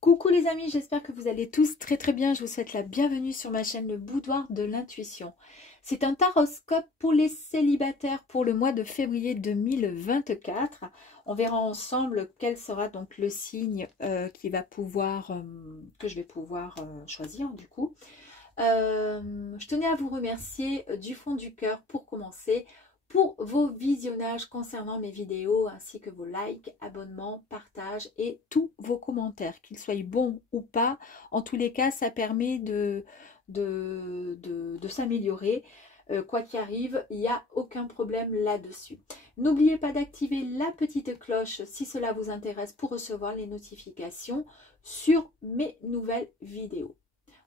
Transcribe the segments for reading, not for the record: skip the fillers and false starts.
Coucou les amis, j'espère que vous allez tous très très bien. Je vous souhaite la bienvenue sur ma chaîne Le Boudoir de l'Intuition. C'est un taroscope pour les célibataires pour le mois de février 2024. On verra ensemble quel sera donc le signe que je vais pouvoir choisir du coup. Je tenais à vous remercier du fond du cœur pour commencer pour vos visionnages concernant mes vidéos ainsi que vos likes, abonnements, partages et tous vos commentaires, qu'ils soient bons ou pas. En tous les cas, ça permet de s'améliorer. Quoi qu'il arrive, il n'y a aucun problème là-dessus. N'oubliez pas d'activer la petite cloche si cela vous intéresse pour recevoir les notifications sur mes nouvelles vidéos.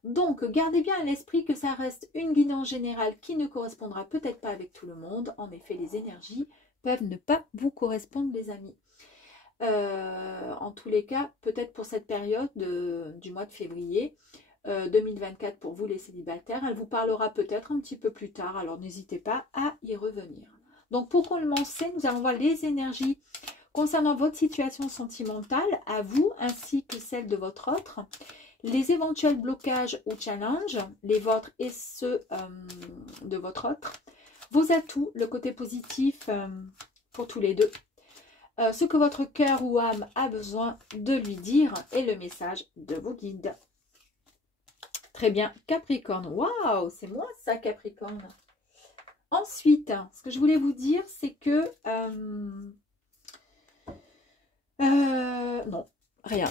Donc, gardez bien à l'esprit que ça reste une guidance générale qui ne correspondra peut-être pas avec tout le monde. En effet, les énergies peuvent ne pas vous correspondre, les amis. En tous les cas, peut-être pour cette période du mois de février 2024 pour vous les célibataires, elle vous parlera peut-être un petit peu plus tard. Alors, n'hésitez pas à y revenir. Donc, pour commencer, nous allons voir les énergies concernant votre situation sentimentale à vous ainsi que celle de votre autre. Les éventuels blocages ou challenges, les vôtres et ceux de votre autre, vos atouts, le côté positif pour tous les deux, ce que votre cœur ou âme a besoin de lui dire et le message de vos guides. Très bien, Capricorne. Waouh, c'est moi ça, Capricorne. Ensuite, ce que je voulais vous dire, c'est que... non, rien.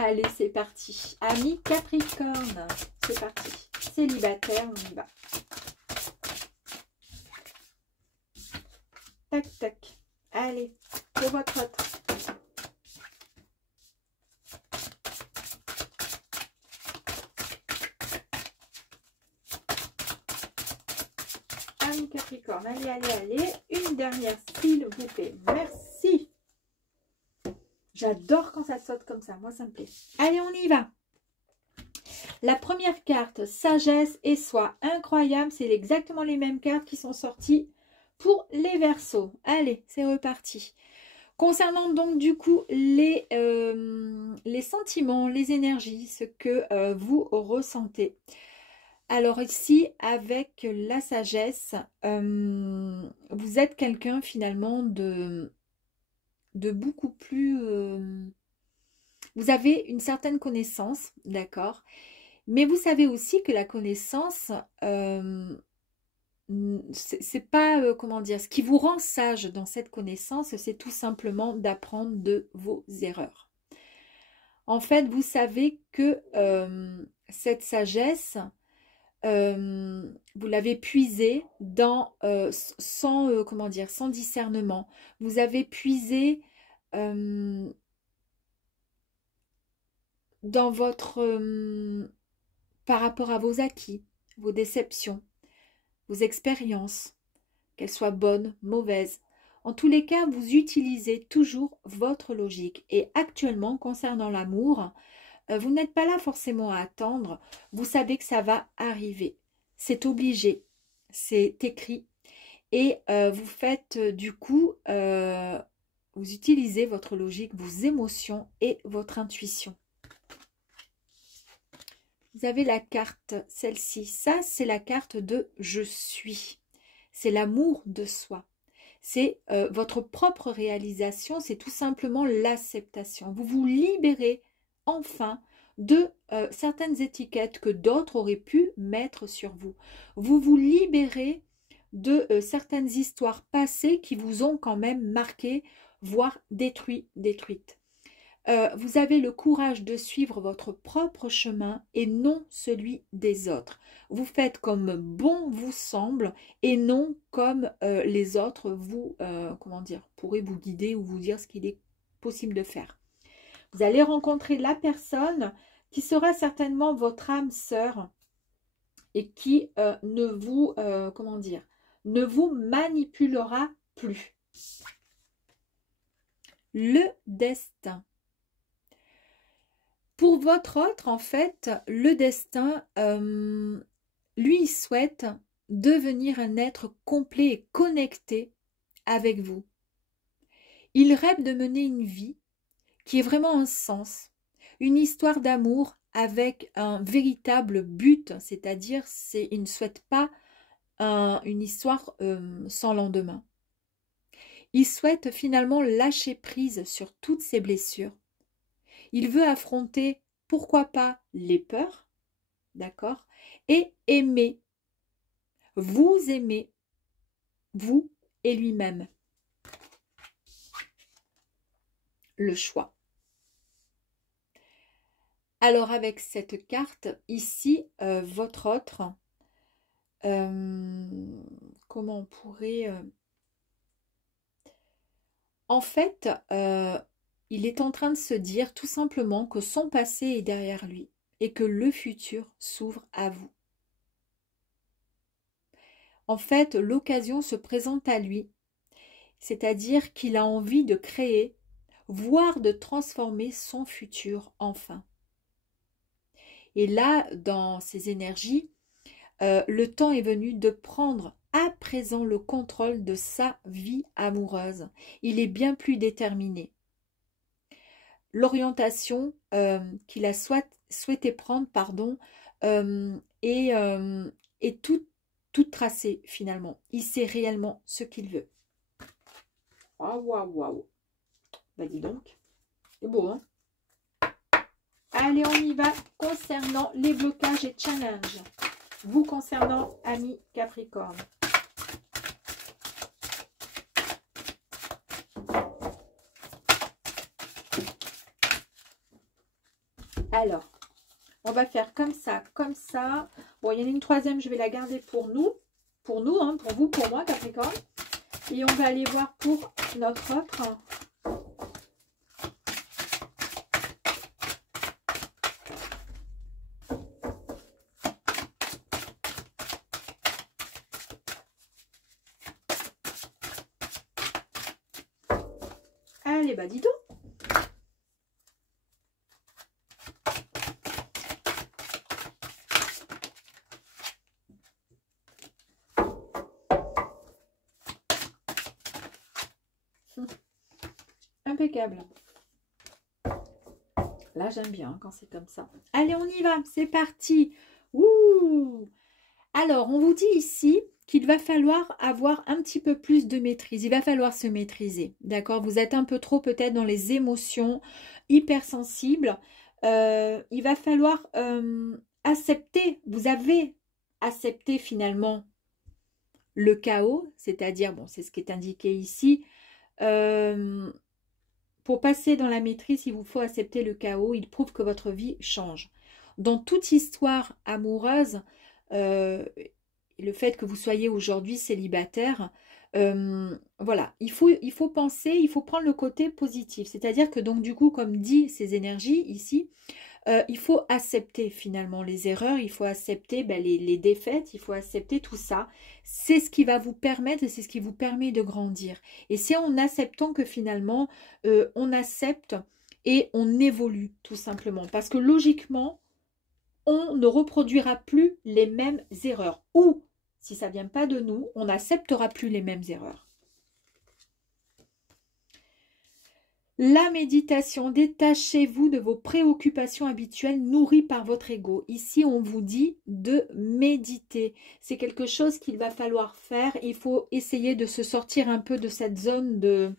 Allez, c'est parti. Amis Capricorne, c'est parti. Célibataire, on y va. Tac, tac. Allez, pour votre autre. Amis Capricorne, allez, allez, allez. Une dernière, s'il vous plaît. Merci. J'adore quand ça saute comme ça. Moi, ça me plaît. Allez, on y va. La première carte, sagesse et soi. Incroyable. C'est exactement les mêmes cartes qui sont sorties pour les Verseaux. Allez, c'est reparti. Concernant donc du coup les sentiments, les énergies, ce que vous ressentez. Alors ici, avec la sagesse, vous êtes quelqu'un finalement de beaucoup plus... vous avez une certaine connaissance, d'accord, mais vous savez aussi que la connaissance, c'est pas, comment dire, ce qui vous rend sage dans cette connaissance, c'est tout simplement d'apprendre de vos erreurs. En fait, vous savez que cette sagesse, vous l'avez puisée dans, comment dire, sans discernement. Vous avez puisé dans votre par rapport à vos acquis, vos déceptions, vos expériences, qu'elles soient bonnes, mauvaises. En tous les cas, vous utilisez toujours votre logique. Et actuellement, concernant l'amour, vous n'êtes pas là forcément à attendre. Vous savez que ça va arriver. C'est obligé. C'est écrit. Et vous faites du coup, vous utilisez votre logique, vos émotions et votre intuition. Vous avez la carte, celle-ci. Ça, c'est la carte de « Je suis ». C'est l'amour de soi. C'est votre propre réalisation. C'est tout simplement l'acceptation. Vous vous libérez enfin de certaines étiquettes que d'autres auraient pu mettre sur vous. Vous vous libérez de certaines histoires passées qui vous ont quand même marqué, voire détruites. Vous avez le courage de suivre votre propre chemin et non celui des autres. Vous faites comme bon vous semble et non comme les autres vous, comment dire, pourraient vous guider ou vous dire ce qu'il est possible de faire. Vous allez rencontrer la personne qui sera certainement votre âme sœur et qui ne vous, comment dire, ne vous manipulera plus. Le destin. Pour votre autre, en fait, le destin, lui, il souhaite devenir un être complet et connecté avec vous. Il rêve de mener une vie qui ait vraiment un sens, une histoire d'amour avec un véritable but, c'est-à-dire il ne souhaite pas une histoire sans lendemain. Il souhaite finalement lâcher prise sur toutes ses blessures. Il veut affronter, pourquoi pas, les peurs, d'accord, et aimer. Vous aimez, vous et lui-même. Le choix. Alors avec cette carte, ici, votre autre, comment on pourrait... En fait, il est en train de se dire tout simplement que son passé est derrière lui et que le futur s'ouvre à vous. En fait, l'occasion se présente à lui, c'est-à-dire qu'il a envie de créer, voire de transformer son futur enfin. Et là, dans ces énergies, le temps est venu de prendre à présent le contrôle de sa vie amoureuse. Il est bien plus déterminé. L'orientation qu'il a souhaité prendre, pardon, est toute tracée finalement. Il sait réellement ce qu'il veut. Waouh, waouh, waouh. Bah dis donc, c'est beau, hein? Allez, on y va concernant les blocages et challenges. Vous concernant, amis Capricorne. Alors, on va faire comme ça, comme ça. Bon, il y en a une troisième, je vais la garder pour nous, hein, pour vous, pour moi, Capricorne. Et on va aller voir pour notre autre. Allez, bah dis donc. Impeccable. Là, j'aime bien quand c'est comme ça. Allez, on y va. C'est parti. Ouh. Alors, on vous dit ici qu'il va falloir avoir un petit peu plus de maîtrise. Il va falloir se maîtriser. D'accord? Vous êtes un peu trop peut-être dans les émotions, hypersensibles. Il va falloir accepter. Vous avez accepté finalement le chaos. C'est-à-dire, bon, c'est ce qui est indiqué ici. Pour passer dans la maîtrise, il vous faut accepter le chaos. Il prouve que votre vie change. Dans toute histoire amoureuse, le fait que vous soyez aujourd'hui célibataire, voilà, il faut penser, il faut prendre le côté positif. C'est-à-dire que donc du coup, comme dit ces énergies ici, il faut accepter finalement les erreurs, il faut accepter les défaites, il faut accepter tout ça. C'est ce qui va vous permettre, et c'est ce qui vous permet de grandir. Et c'est en acceptant que finalement, on accepte et on évolue tout simplement. Parce que logiquement, on ne reproduira plus les mêmes erreurs. Ou, si ça ne vient pas de nous, on n'acceptera plus les mêmes erreurs. La méditation, détachez-vous de vos préoccupations habituelles nourries par votre ego. Ici, on vous dit de méditer. C'est quelque chose qu'il va falloir faire. Il faut essayer de se sortir un peu de cette zone de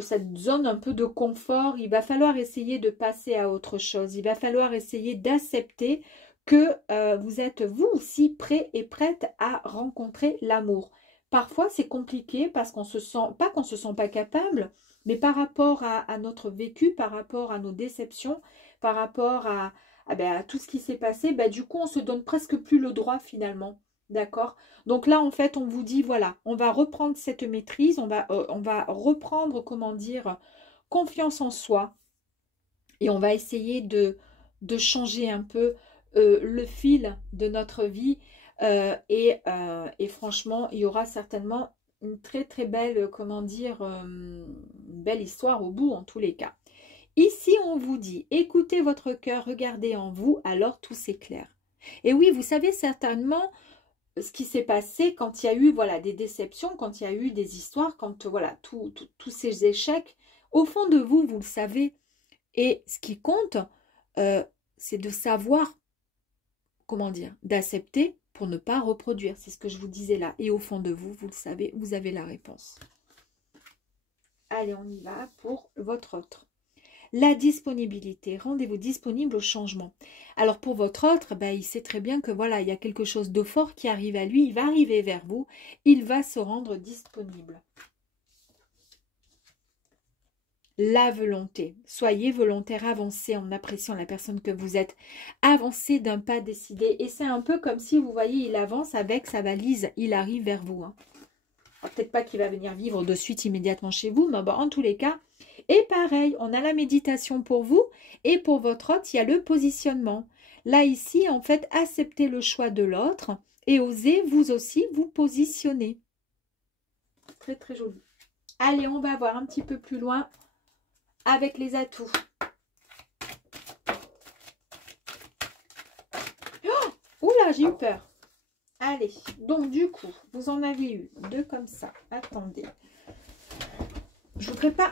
cette zone un peu de confort. Il va falloir essayer de passer à autre chose. Il va falloir essayer d'accepter que vous êtes vous aussi prêt et prête à rencontrer l'amour. Parfois, c'est compliqué parce qu'on se sent, pas qu'on se sent pas capable, mais par rapport à notre vécu, par rapport à nos déceptions, par rapport à tout ce qui s'est passé, du coup, on se donne presque plus le droit finalement. D'accord? Donc là, en fait, on vous dit, voilà, on va reprendre cette maîtrise, on va reprendre, comment dire, confiance en soi. Et on va essayer de changer un peu le fil de notre vie. Et franchement, il y aura certainement une très très belle, comment dire, une belle histoire au bout en tous les cas. Ici, on vous dit, écoutez votre cœur, regardez en vous, alors tout s'éclaire. Et oui, vous savez certainement, ce qui s'est passé quand il y a eu voilà, des déceptions, quand il y a eu des histoires, quand voilà, tous ces échecs, au fond de vous, vous le savez. Et ce qui compte, c'est de savoir, comment dire, d'accepter pour ne pas reproduire. C'est ce que je vous disais là. Et au fond de vous, vous le savez, vous avez la réponse. Allez, on y va pour votre autre. La disponibilité. Rendez-vous disponible au changement. Alors pour votre autre, ben, il sait très bien que voilà, il y a quelque chose de fort qui arrive à lui. Il va arriver vers vous. Il va se rendre disponible. La volonté. Soyez volontaire, avancez en appréciant la personne que vous êtes. Avancez d'un pas décidé. Et c'est un peu comme si, vous voyez, il avance avec sa valise. Il arrive vers vous. Hein. Peut-être pas qu'il va venir vivre de suite immédiatement chez vous, mais bon, en tous les cas. Et pareil, on a la méditation pour vous. Et pour votre autre, il y a le positionnement. Là, ici, en fait, acceptez le choix de l'autre. Et osez, vous aussi, vous positionner. Très, très joli. Allez, on va voir un petit peu plus loin. Avec les atouts. Oh, oula, j'ai eu peur. Allez, donc du coup, vous en avez eu 2 comme ça. Attendez. Je ne voudrais pas...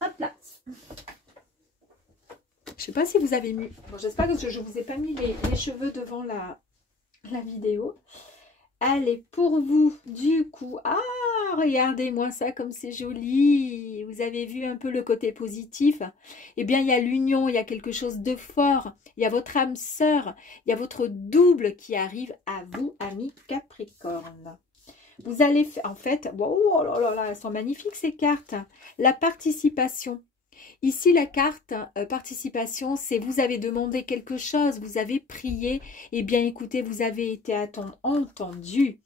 Hop là. Je sais pas si vous avez mis... Bon, j'espère que je ne vous ai pas mis les cheveux devant la vidéo. Allez, pour vous, du coup... Ah, regardez-moi ça comme c'est joli. Vous avez vu un peu le côté positif. Eh bien, il y a l'union, il y a quelque chose de fort. Il y a votre âme sœur, il y a votre double qui arrive à vous, amis Capricorne. Vous allez faire, en fait, oh là là là, elles sont magnifiques ces cartes. La participation. Ici, la carte participation, c'est vous avez demandé quelque chose, vous avez prié. Eh bien, écoutez, vous avez été entendu.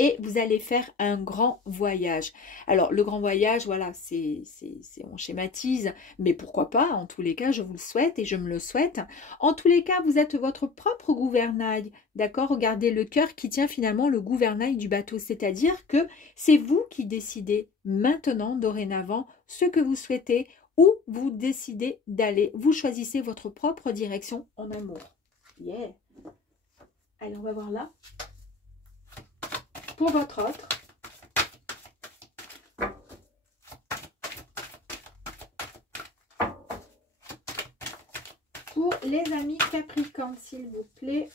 Et vous allez faire un grand voyage. Alors, le grand voyage, voilà, on schématise, mais pourquoi pas, en tous les cas, je vous le souhaite et je me le souhaite. En tous les cas, vous êtes votre propre gouvernail, d'accord? Regardez le cœur qui tient finalement le gouvernail du bateau, c'est-à-dire que c'est vous qui décidez maintenant, dorénavant, ce que vous souhaitez, où vous décidez d'aller. Vous choisissez votre propre direction en amour. Yeah! Allez, on va voir là. Pour votre autre. Pour les amis Capricorne, s'il vous plaît.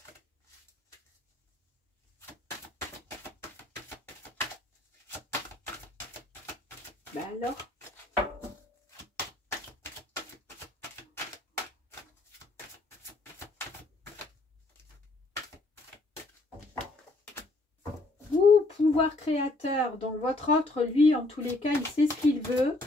Ben alors. Pouvoir créateur, donc votre autre, lui, en tous les cas, il sait ce qu'il veut.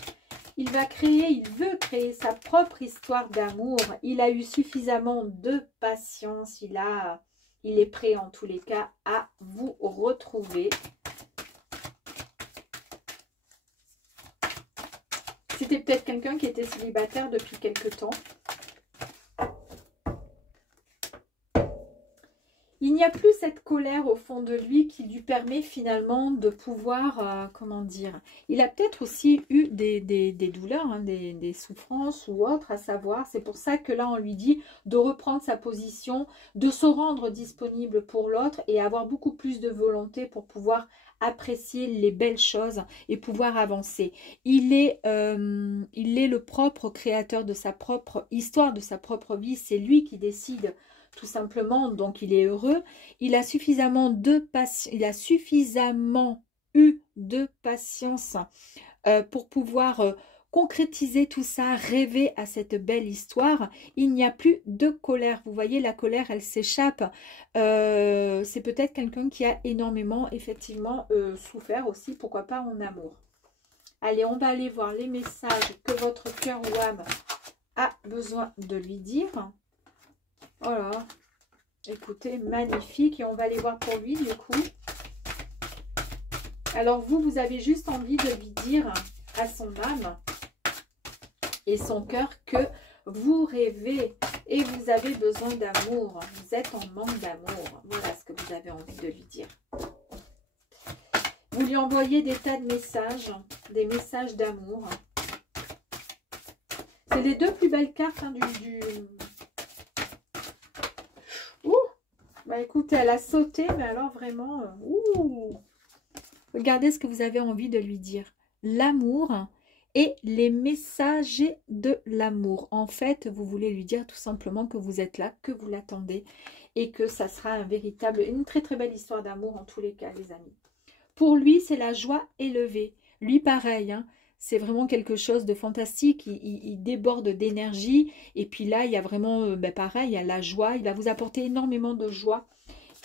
Il va créer, il veut créer sa propre histoire d'amour. Il a eu suffisamment de patience. Il est prêt, en tous les cas, à vous retrouver. C'était peut-être quelqu'un qui était célibataire depuis quelque temps. Il n'y a plus cette colère au fond de lui qui lui permet finalement de pouvoir, comment dire, il a peut-être aussi eu des douleurs, hein, des souffrances ou autres à savoir. C'est pour ça que là on lui dit de reprendre sa position, de se rendre disponible pour l'autre et avoir beaucoup plus de volonté pour pouvoir apprécier les belles choses et pouvoir avancer. Il est le propre créateur de sa propre histoire, de sa propre vie. C'est lui qui décide tout simplement, donc il est heureux. Il a suffisamment eu de patience pour pouvoir concrétiser tout ça, rêver à cette belle histoire. Il n'y a plus de colère. Vous voyez, la colère, elle s'échappe. C'est peut-être quelqu'un qui a énormément, effectivement, souffert aussi, pourquoi pas en amour. Allez, on va aller voir les messages que votre cœur ou âme a besoin de lui dire. Voilà, écoutez, magnifique. Et on va aller voir pour lui, du coup. Alors, vous avez juste envie de lui dire à son âme et son cœur que vous rêvez et vous avez besoin d'amour. Vous êtes en manque d'amour. Voilà ce que vous avez envie de lui dire. Vous lui envoyez des tas de messages, des messages d'amour. C'est les 2 plus belles cartes hein, Bah écoutez, elle a sauté, mais alors vraiment... ouh. Regardez ce que vous avez envie de lui dire. L'amour et les messagers de l'amour. En fait, vous voulez lui dire tout simplement que vous êtes là, que vous l'attendez et que ça sera une très très belle histoire d'amour en tous les cas, les amis. Pour lui, c'est la joie élevée. Lui, pareil, hein, c'est vraiment quelque chose de fantastique. Il déborde d'énergie. Et puis là, il y a vraiment, pareil, il y a la joie. Il va vous apporter énormément de joie.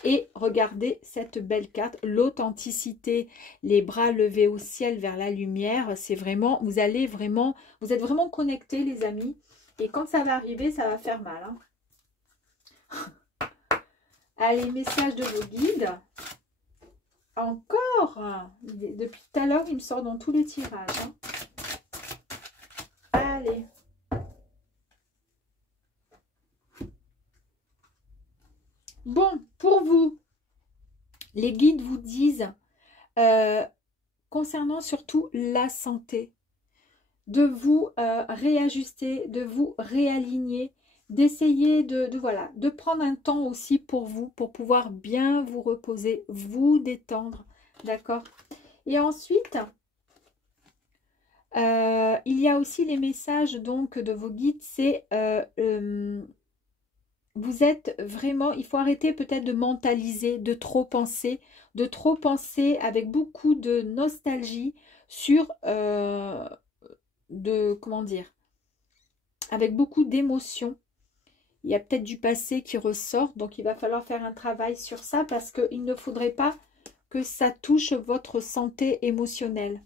Et regardez cette belle carte, l'authenticité, les bras levés au ciel vers la lumière. C'est vraiment, vous êtes vraiment connectés, les amis. Et quand ça va arriver, ça va faire mal. Hein. Allez, message de vos guides. Encore, depuis tout à l'heure, il me sort dans tous les tirages. Hein. Allez. Bon, pour vous, les guides vous disent, concernant surtout la santé, de vous réajuster, de vous réaligner, d'essayer de prendre un temps aussi pour vous, pour pouvoir bien vous reposer, vous détendre, d'accord? Et ensuite, il y a aussi les messages donc de vos guides, c'est vous êtes vraiment, il faut arrêter peut-être de mentaliser, de trop penser avec beaucoup de nostalgie sur, comment dire, avec beaucoup d'émotions. Il y a peut-être du passé qui ressort, donc il va falloir faire un travail sur ça parce qu'il ne faudrait pas que ça touche votre santé émotionnelle.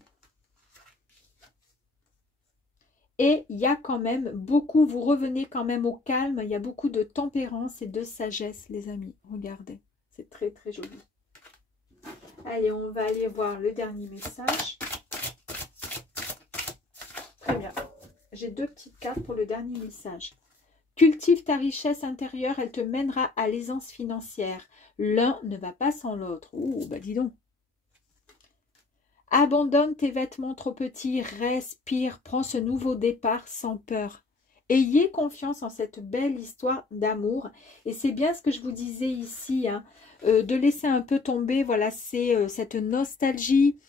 Et il y a quand même beaucoup, vous revenez quand même au calme, il y a beaucoup de tempérance et de sagesse, les amis. Regardez, c'est très très joli. Allez, on va aller voir le dernier message. Très bien. J'ai deux petites cartes pour le dernier message. Cultive ta richesse intérieure, elle te mènera à l'aisance financière. L'un ne va pas sans l'autre. Ouh, bah dis donc. Abandonne tes vêtements trop petits, respire, prends ce nouveau départ sans peur. Ayez confiance en cette belle histoire d'amour. Et c'est bien ce que je vous disais ici, hein, de laisser un peu tomber, voilà, c'est cette nostalgie,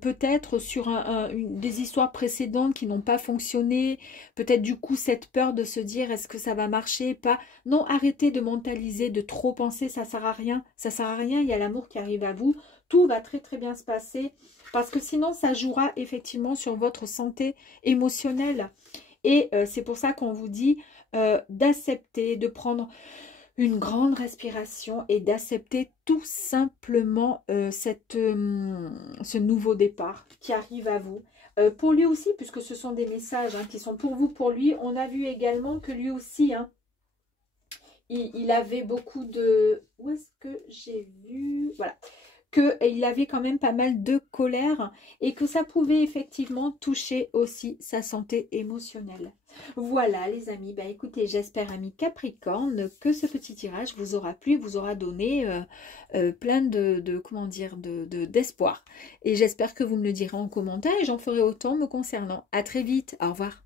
peut-être sur des histoires précédentes qui n'ont pas fonctionné, peut-être du coup cette peur de se dire est-ce que ça va marcher, pas. Non, arrêtez de mentaliser, de trop penser, ça sert à rien, ça sert à rien, il y a l'amour qui arrive à vous, tout va très très bien se passer, parce que sinon ça jouera effectivement sur votre santé émotionnelle. Et c'est pour ça qu'on vous dit d'accepter, de prendre une grande respiration et d'accepter tout simplement ce nouveau départ qui arrive à vous. Pour lui aussi, puisque ce sont des messages qui sont pour vous, pour lui, on a vu également que lui aussi, il avait beaucoup de... Où est-ce que j'ai vu? Voilà. Qu'il avait quand même pas mal de colère et que ça pouvait effectivement toucher aussi sa santé émotionnelle. Voilà les amis, bah écoutez, j'espère amis Capricorne que ce petit tirage vous aura plu, vous aura donné plein comment dire, d'espoir. Et j'espère que vous me le direz en commentaire et j'en ferai autant me concernant. À très vite, au revoir.